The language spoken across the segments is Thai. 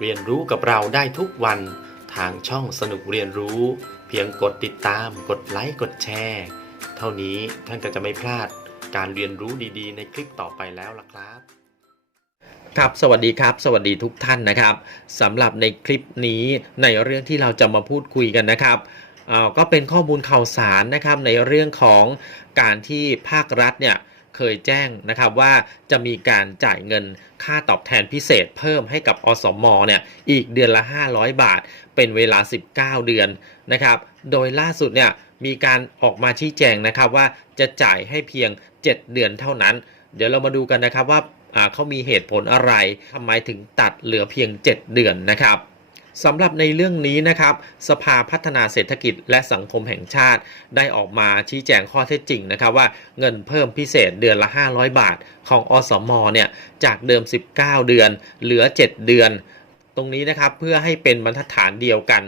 เรียนรู้กับเราได้ทุกวันทางช่องสนุกเรียนรู้ เพียงกดติดตาม กดไลค์กดแชร์ เท่านี้ท่านก็จะไม่พลาดการเรียนรู้ดีๆ ในคลิปต่อไปแล้วล่ะครับครับสวัสดีครับสวัสดีทุกท่านนะครับสำหรับในคลิปนี้ในเรื่องที่เราจะมาพูดคุยกันนะครับอ่อก็เป็นข้อมูลข่าวสารนะครับในเรื่องของการที่ภาครัฐเนี่ย เคยแจ้งนะครับว่าจะมีการจ่ายเงินค่าตอบแทนพิเศษเพิ่มให้กับอสมเนี่ยอีกเดือนละ 500 บาท เป็นเวลา 19 เดือนนะครับ โดยล่าสุดเนี่ยมีการออกมาชี้แจงนะครับว่าจะจ่ายให้เพียง 7 เดือนเท่านั้น เดี๋ยวเรามาดูกันนะครับว่าอ่าเขามีเหตุผลอะไรทำไมถึงตัดเหลือเพียง 7 เดือนนะครับ สำหรับในเรื่องนี้นะครับ สภาพัฒนาเศรษฐกิจและสังคมแห่งชาติ ได้ออกมาชี้แจงข้อเท็จจริงนะครับว่าเงินเพิ่มพิเศษเดือนละ 500 บาท ของอสมเนี่ยจากเดิม 19 เดือน เหลือ 7 เดือนตรงนี้นะครับเพื่อให้เป็นบรรทัดฐานเดียวกัน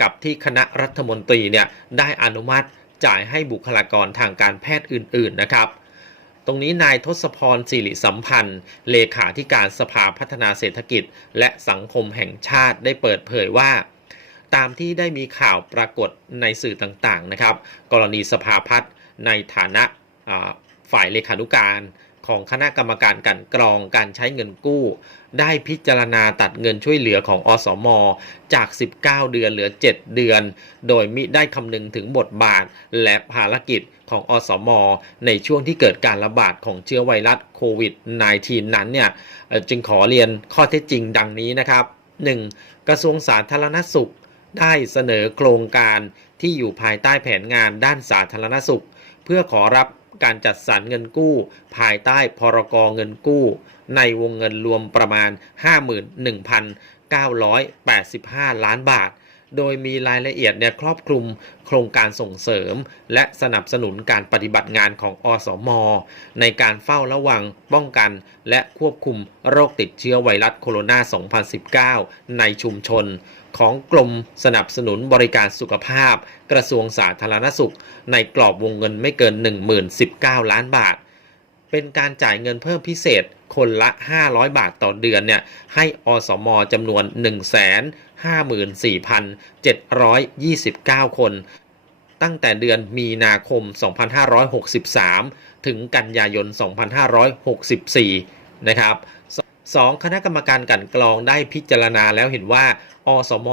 กับที่คณะรัฐมนตรีเนี่ยได้อนุมัติจ่ายให้บุคลากรทางการแพทย์อื่น ๆ นะครับ ตรงนี้นายทศพรสิริสัมพันธ์ เลขาธิการสภาพัฒนาเศรษฐกิจ และสังคมแห่งชาติได้เปิดเผยว่า ตามที่ได้มีข่าวปรากฏในสื่อต่างๆนะครับ กรณีสภาพัฒน์ในฐานะฝ่ายเลขานุการ ของคณะกรรมการกันกรองการใช้เงินกู้ ได้พิจารณาตัดเงินช่วยเหลือของอสม จาก 19 เดือนเหลือ 7 เดือน โดยมิได้คำนึงถึงบทบาทและภารกิจของอสม ในช่วงที่เกิดการระบาดของเชื้อไวรัสโควิด -19 นั้นเนี่ยจึงขอเรียนข้อเท็จจริงดังนี้นะครับ 1. กระทรวงสาธารณสุข ได้เสนอโครงการที่อยู่ภายใต้แผนงานด้านสาธารณสุข เพื่อขอรับ การจัดสรรเงินกู้ ภายใต้พรกเงินกู้ ในวงเงินรวมประมาณ 51,985 ล้านบาท โดยมีรายละเอียดเนี่ยครอบคลุมโครงการส่งเสริม และสนับสนุนการปฏิบัติงานของอสม ในการเฝ้าระวังป้องกัน และควบคุมโรคติดเชื้อไวรัสโคโรนา 2019 ในชุมชน ของกรมสนับสนุนบริการสุขภาพ กระทรวงสาธารณสุข ในกรอบวงเงินไม่เกิน 10,019 ล้านบาท เป็นการจ่ายเงินเพิ่มพิเศษ คนละ 500 บาทต่อเดือนเนี่ยให้อสมจำนวน 154,729 คนตั้งแต่เดือนมีนาคม 2563 ถึงกันยายน 2564 นะครับสองคณะกรรมการกันกรองได้พิจารณาแล้วเห็นว่า อสม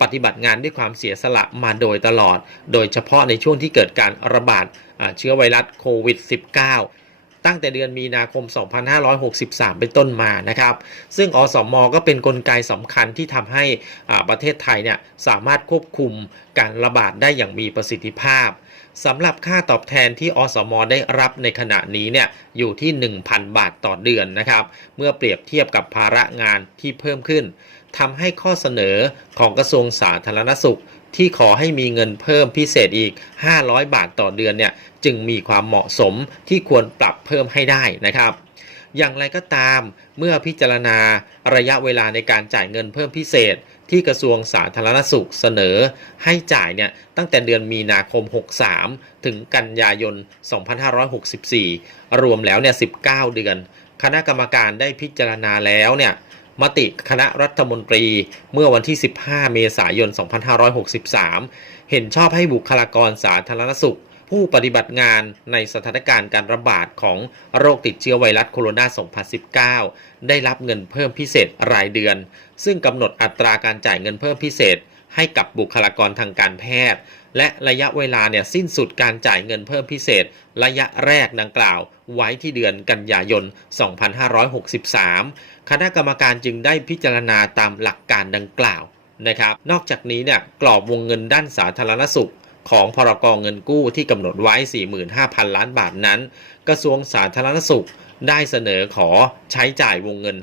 ปฏิบัติงานด้วยความเสียสละมาโดยตลอด โดยเฉพาะในช่วงที่เกิดการระบาดเชื้อไวรัสโควิด -19 ตั้งแต่เดือนมีนาคม 2563 เป็นต้นมานะครับ ซึ่งอสมก็เป็นนกลไกสำคัญที่ทำให้อ่าประเทศไทยเนี่ยสามารถควบคุมการระบาดได้อย่างมีประสิทธิภาพสำหรับค่าตอบแทนที่อสมได้รับในขณะนี้เนี่ยอยู่ที่ 1,000 บาทต่อเดือนนะครับ เมื่อเปรียบเทียบกับภาระงานที่เพิ่มขึ้นทำให้ข้อเสนอของกระทรวงสาธารณสุข ที่ขอให้มีเงินเพิ่มพิเศษอีก 500 บาทต่อเดือนเนี่ยจึงมีความเหมาะสมที่ควรปรับเพิ่มให้ได้นะครับ อย่างไรก็ตามเมื่อพิจารณาระยะเวลาในการจ่ายเงินเพิ่มพิเศษ ที่กระทรวงสาธารณสุขเสนอ ให้จ่ายเนี่ยตั้งแต่เดือนมีนาคม 63 ถึงกันยายน 2564 รวมแล้วเนี่ย 19 เดือน คณะกรรมการได้พิจารณาแล้วเนี่ย มติคณะรัฐมนตรีเมื่อวันที่ 15 เมษายน 2563 เห็นชอบให้บุคลากรสาธารณสุข ผู้ปฏิบัติงานในสถานการณ์การระบาดของโรคติดเชื้อไวรัสโคโรนา 2019 ได้รับเงินเพิ่มพิเศษรายเดือน ซึ่งกำหนดอัตราการจ่ายเงินเพิ่มพิเศษ ให้กับบุคลากรทางการแพทย์ และระยะเวลาเนี่ยสิ้นสุดการจ่ายเงินเพิ่มพิเศษ ระยะแรกดังกล่าว ไว้ที่เดือนกันยายน 2563 คณะกรรมการจึงได้พิจารณาตามหลักการดังกล่าวนะครับ นอกจากนี้เนี่ยกรอบวงเงินด้านสาธารณสุขของพรกองเงินกู้ที่กำหนดไว้ 45,000 ล้านบาทนั้น กระทรวงสาธารณสุขได้เสนอขอใช้จ่ายวงเงิน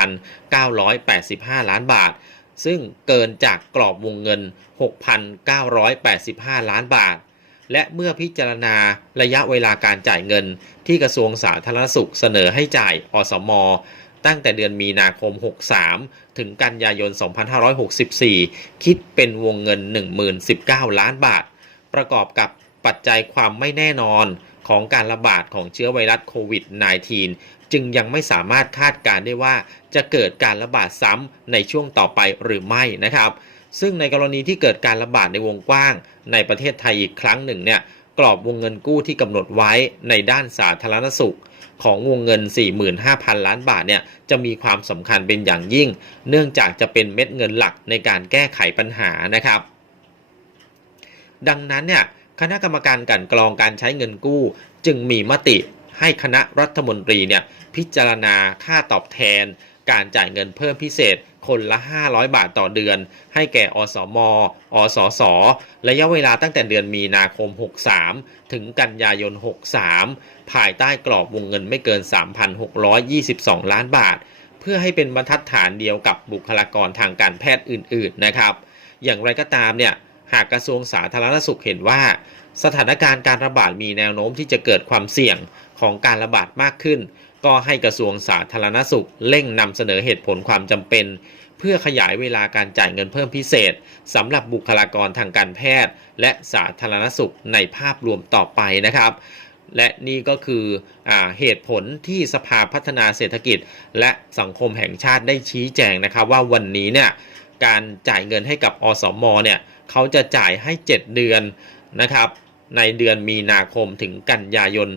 51,985 ล้านบาท ซึ่งเกินจากกรอบวงเงิน 6,985 ล้านบาท และเมื่อพิจารณาระยะเวลาการจ่ายเงิน ที่กระทรวงสาธารณสุขเสนอให้จ่ายอสมตั้งแต่เดือนมีนาคม 63 ถึงกันยายน 2564 คิดเป็นวงเงิน 1019 ล้านบาท ประกอบกับปัจจัยความไม่แน่นอน ของการระบาดของเชื้อไวรัสโควิด -19 จึงยังไม่สามารถคาดการณ์ได้ว่าจะเกิดการระบาดซ้ำในช่วงต่อไปหรือไม่นะครับ ซึ่งในกรณีที่เกิดการระบาดในวงกว้าง ในประเทศไทยอีกครั้งหนึ่งเนี่ยกรอบวงเงินกู้ที่กำหนดไว้ในด้านสาธารณสุขของวงเงิน 45,000 ล้านบาทเนี่ยจะมีความสำคัญเป็นอย่างยิ่ง เนื่องจากจะเป็นเม็ดเงินหลักในการแก้ไขปัญหานะครับ ดังนั้นเนี่ย คณะกรรมการกันกรองการใช้เงินกู้ จึงมีมติให้คณะรัฐมนตรีเนี่ยพิจารณาค่าตอบแทน การจ่ายเงินเพิ่มพิเศษคนละ 500 บาทต่อเดือน ให้แก่อสม อสส ระยะเวลาตั้งแต่เดือนมีนาคม 63 ถึงกันยายน 63 ภายใต้กรอบวงเงินไม่เกิน 3,622 ล้านบาท เพื่อให้เป็นบรรทัดฐานเดียวกับบุคลากรทางการแพทย์อื่น ๆ นะครับ อย่างไรก็ตามเนี่ย หากกระทรวงสาธารณสุขเห็นว่า สถานการณ์การระบาดมีแนวโน้มที่จะเกิดความเสี่ยงของการระบาดมากขึ้น ก็ให้กระทรวงสาธารณสุขเร่งนำเสนอเหตุผลความจำเป็น เพื่อขยายเวลาการจ่ายเงินเพิ่มพิเศษสำหรับบุคลากรทางการแพทย์ และสาธารณสุขในภาพรวมต่อไปนะครับและนี่ก็คืออเหตุผลที่สภาพัฒนาเศรษฐกิจ และสังคมแห่งชาติได้ชี้แจงนะครับว่าวันนี้เนี่ยการจ่ายเงินให้กับอสมเนี่ย เขาจะจ่ายให้ 7 เดือนนะครับในเดือนมีนาคมถึงกันยายน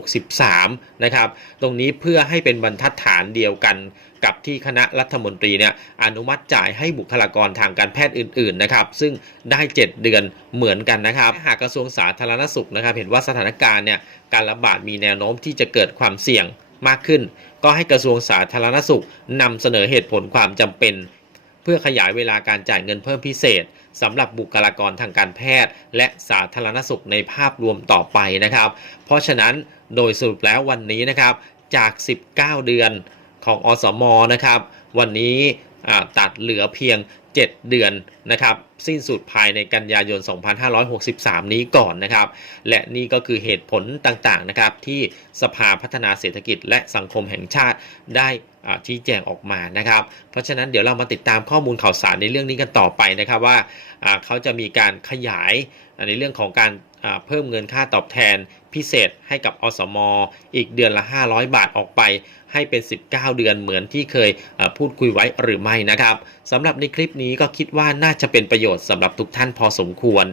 2563 นะครับ ตรงนี้เพื่อให้เป็นบรรทัดฐานเดียวกันกับที่คณะรัฐมนตรีเนี่ยอนุมัติจ่ายให้บุคลากรทางการแพทย์อื่นๆนะครับ ซึ่งได้ 7 เดือนเหมือนกันนะครับ หากกระทรวงสาธารณสุขนะครับ เห็นว่าสถานการณ์เนี่ยการระบาดมีแนวโน้มที่จะเกิดความเสี่ยงมากขึ้น ก็ให้กระทรวงสาธารณสุขนำเสนอเหตุผลความจำเป็น เพื่อขยายเวลาการจ่ายเงินเพิ่มพิเศษสำหรับบุคลากรทางการแพทย์ และสาธารณสุขในภาพรวมต่อไปนะครับ เพราะฉะนั้นโดยสรุปแล้ววันนี้นะครับจาก 19 เดือนของอสมนะครับ วันนี้ตัดเหลือเพียง 7 เดือนนะครับ สิ้นสุดภายในกันยายน 2563 นี้ก่อนนะครับ และนี่ก็คือเหตุผลต่างๆนะครับที่สภาพัฒนาเศรษฐกิจและสังคมแห่งชาติได้ ชี้แจงออกมานะครับ เพราะฉะนั้นเดี๋ยวเรามาติดตามข้อมูลข่าวสารในเรื่องนี้กันต่อไปนะครับว่าเขาจะมีการขยายในเรื่องของการเพิ่มเงินค่าตอบแทนพิเศษให้กับอสมอีกเดือนละ 500 บาทออกไป ให้เป็น 19 เดือนเหมือนที่เคยพูดคุยไว้หรือไม่นะครับสำหรับในคลิปนี้ก็คิดว่าน่าจะเป็นประโยชน์สำหรับทุกท่านพอสมควร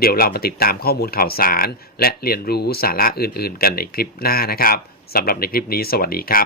เดี๋ยวเรามาติดตามข้อมูลข่าวสาร และเรียนรู้สาระอื่นๆ กันในคลิปหน้านะครับสำหรับในคลิปนี้สวัสดีครับ